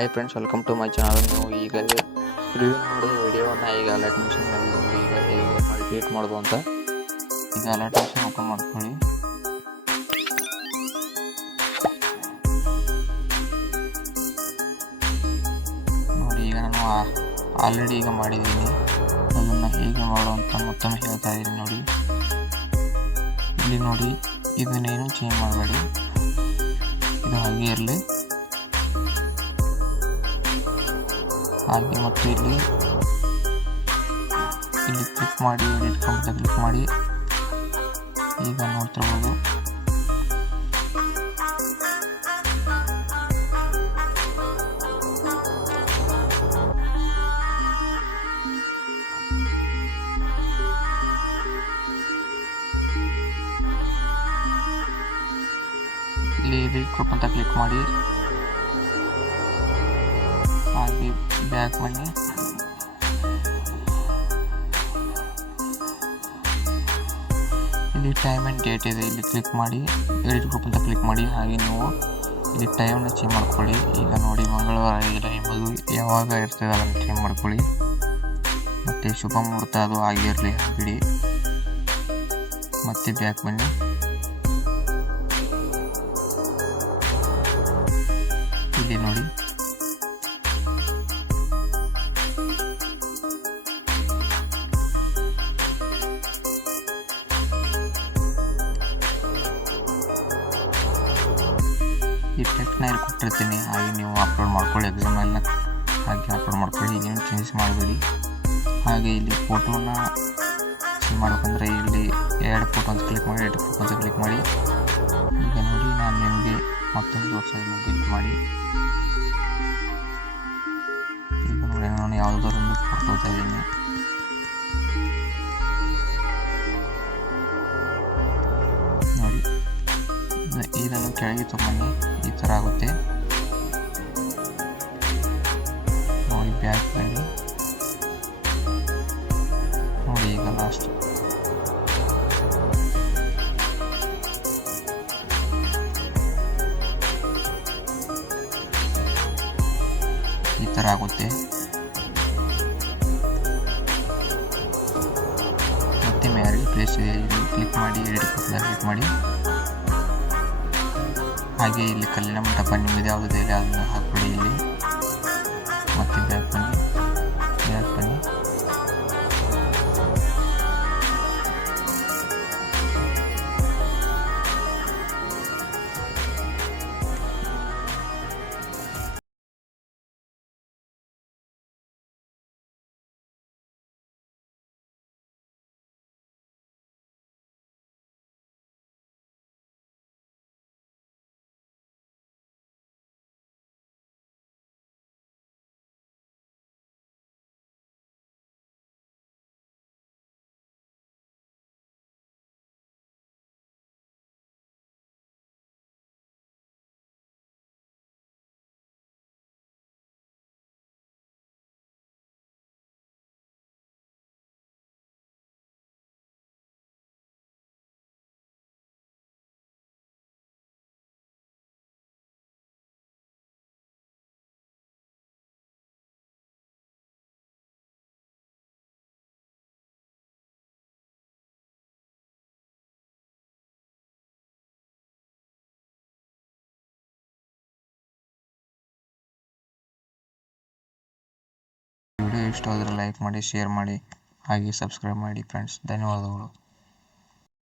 Hi friends, welcome to my channel. ನೀವು ಈಗ review ನೋಡಿದ ವಿಡಿಯೋವನ್ನು ಈಗ ಅಲರ್ಟ್ ಮಿಷನ್ನಲ್ಲಿ ನೋಡಿ ಈಗ ಹೇಗೆ ಮಾಡಿ ಕ್ರಿಯೇಟ್ ಮಾಡೋದು ಅಂತ. ಈಗ ಅಲರ್ಟ್ ಮಿಷನ್ ಓಪನ್ ಮಾಡ್ಕೊಳ್ಳಿ. ನೋಡಿ, ಈಗ ನಾನು ಆಲ್ರೆಡಿ ಈಗ ಮಾಡಿದ್ದೀನಿ. ಅದನ್ನು ಹೇಗೆ ಮಾಡುವಂತ ಮತ್ತೊಮ್ಮೆ ಹೇಳ್ತಾ ಇದ್ದೀನಿ ನೋಡಿ. ಇಲ್ಲಿ ನೋಡಿ, ಇದನ್ನೇನು ಚೇಂಜ್ ಮಾಡಬೇಡಿ, ಇದು ಹಾಗೆ ಇರಲಿ. ಹಾಗೆ ಮತ್ತು ಇಲ್ಲಿ ಕ್ಲಿಕ್ ಮಾಡಿ, ಎಡಿಟ್ ಕಂಪ್ಯೂಟರ್ ಕ್ಲಿಕ್ ಮಾಡಿ. ಈಗ ನೋಡ್ತಿರ್ಬೋದು, ಇಲ್ಲಿ ಎಡಿಟ್ ಗ್ರೂಪ್ ಅಂತ ಕ್ಲಿಕ್ ಮಾಡಿ. ಹಾಗೆ ಬ್ಯಾಕ್ ಬನ್ನಿ. ಇಲ್ಲಿ ಟೈಮ್ ಆ್ಯಂಡ್ ಡೇಟ್ ಇದೆ, ಇಲ್ಲಿ ಕ್ಲಿಕ್ ಮಾಡಿ, ಎಡಿಟ್ ಗ್ರೂಪ್ ಅಂತ ಕ್ಲಿಕ್ ಮಾಡಿ. ಹಾಗೆ ನೀವು ಇಲ್ಲಿ ಟೈಮನ್ನು ಚೇಂಜ್ ಮಾಡ್ಕೊಳ್ಳಿ. ಈಗ ನೋಡಿ, ಮಂಗಳವಾರ ಆಗಿಲ್ಲ, ನಿಮ್ಮದು ಯಾವಾಗ ಇರ್ತದೆ ಅದನ್ನು ಚೇಂಜ್ ಮಾಡ್ಕೊಳ್ಳಿ. ಮತ್ತು ಶುಭ ಮುಹೂರ್ತ ಅದು ಆಗಿರಲಿ ಬಿಡಿ. ಮತ್ತೆ ಬ್ಯಾಕ್ ಬನ್ನಿ. ಇಲ್ಲಿ ನೋಡಿ, ಈ ಟೆಕ್ಸ್ಟ್ನ ಇಲ್ಲಿ ಕೊಟ್ಟಿರ್ತೀನಿ. ಹಾಗೆ ನೀವು ಅಪ್ಲೋಡ್ ಮಾಡ್ಕೊಳ್ಳಿ, ಎಕ್ಸಾಮೆಲ್ಲ ಹಾಗೆ ಅಪ್ಲೋಡ್ ಮಾಡ್ಕೊಳ್ಳಿ. ಈಗೇನು ಚೇಂಜ್ ಮಾಡಬೇಡಿ. ಹಾಗೆ ಇಲ್ಲಿ ಫೋಟೋನ ಚೇಂಜ್ ಮಾಡ್ಬೇಕಂದ್ರೆ ಇಲ್ಲಿ ಎರಡು ಫೋಟೋ ಅಂತ ಕ್ಲಿಕ್ ಮಾಡಿ, ಎರಡು ಫೋಟೋ ಅಂತ ಕ್ಲಿಕ್ ಮಾಡಿ. ಈಗ ನೋಡಿ, ನಾನು ನಿಮಗೆ ಮತ್ತೊಂದು ತೋರಿಸೋದನ್ನು ಕ್ಲಿಕ್ ಮಾಡಿ. ಈಗ ನೋಡಿ, ನಾನು ಯಾವುದಾದ್ರೊಂದು ಫೋಟೋ ತೋರ್ತಾ ಇದ್ದೀನಿ. ನೋಡಿ, ಇದನ್ನು ಕೆಳಗೆ ತಗೊಂಡು ಈ ಥರ ಆಗುತ್ತೆ ನೋಡಿ. ಬ್ಯಾಕ್ ಬನ್ನಿ. ನೋಡಿ, ಈಗ ಲಾಸ್ಟ್ ಈ ಥರ ಆಗುತ್ತೆ. ಮತ್ತೆ ಮೇಲೆ ಪ್ಲೇಸ್ ಇದೆ, ಇಲ್ಲಿ ಕ್ಲಿಕ್ ಮಾಡಿ, ಎಡಿಟ್ ಕ್ಲಿಕ್ ಮಾಡಿ. ಹಾಗೆ ಇಲ್ಲಿ ಕಲ್ಲಿನ ಮಂಟಪ ನಿಮ್ಮದು ಯಾವುದಿದೆ ಇಲ್ಲಿ ಅದನ್ನು ಹಾಕ್ಬಿಡಿ. ಇಲ್ಲಿ ಮತ್ತೆ ಬ್ಯಾಕ್ ಬನ್ನಿ. ವಿಡಿಯೋ ಇಷ್ಟ ಆದರೆ ಲೈಕ್ ಮಾಡಿ, ಶೇರ್ ಮಾಡಿ, ಹಾಗೆ ಸಬ್ಸ್ಕ್ರೈಬ್ ಮಾಡಿ ಫ್ರೆಂಡ್ಸ್. ಧನ್ಯವಾದಗಳು.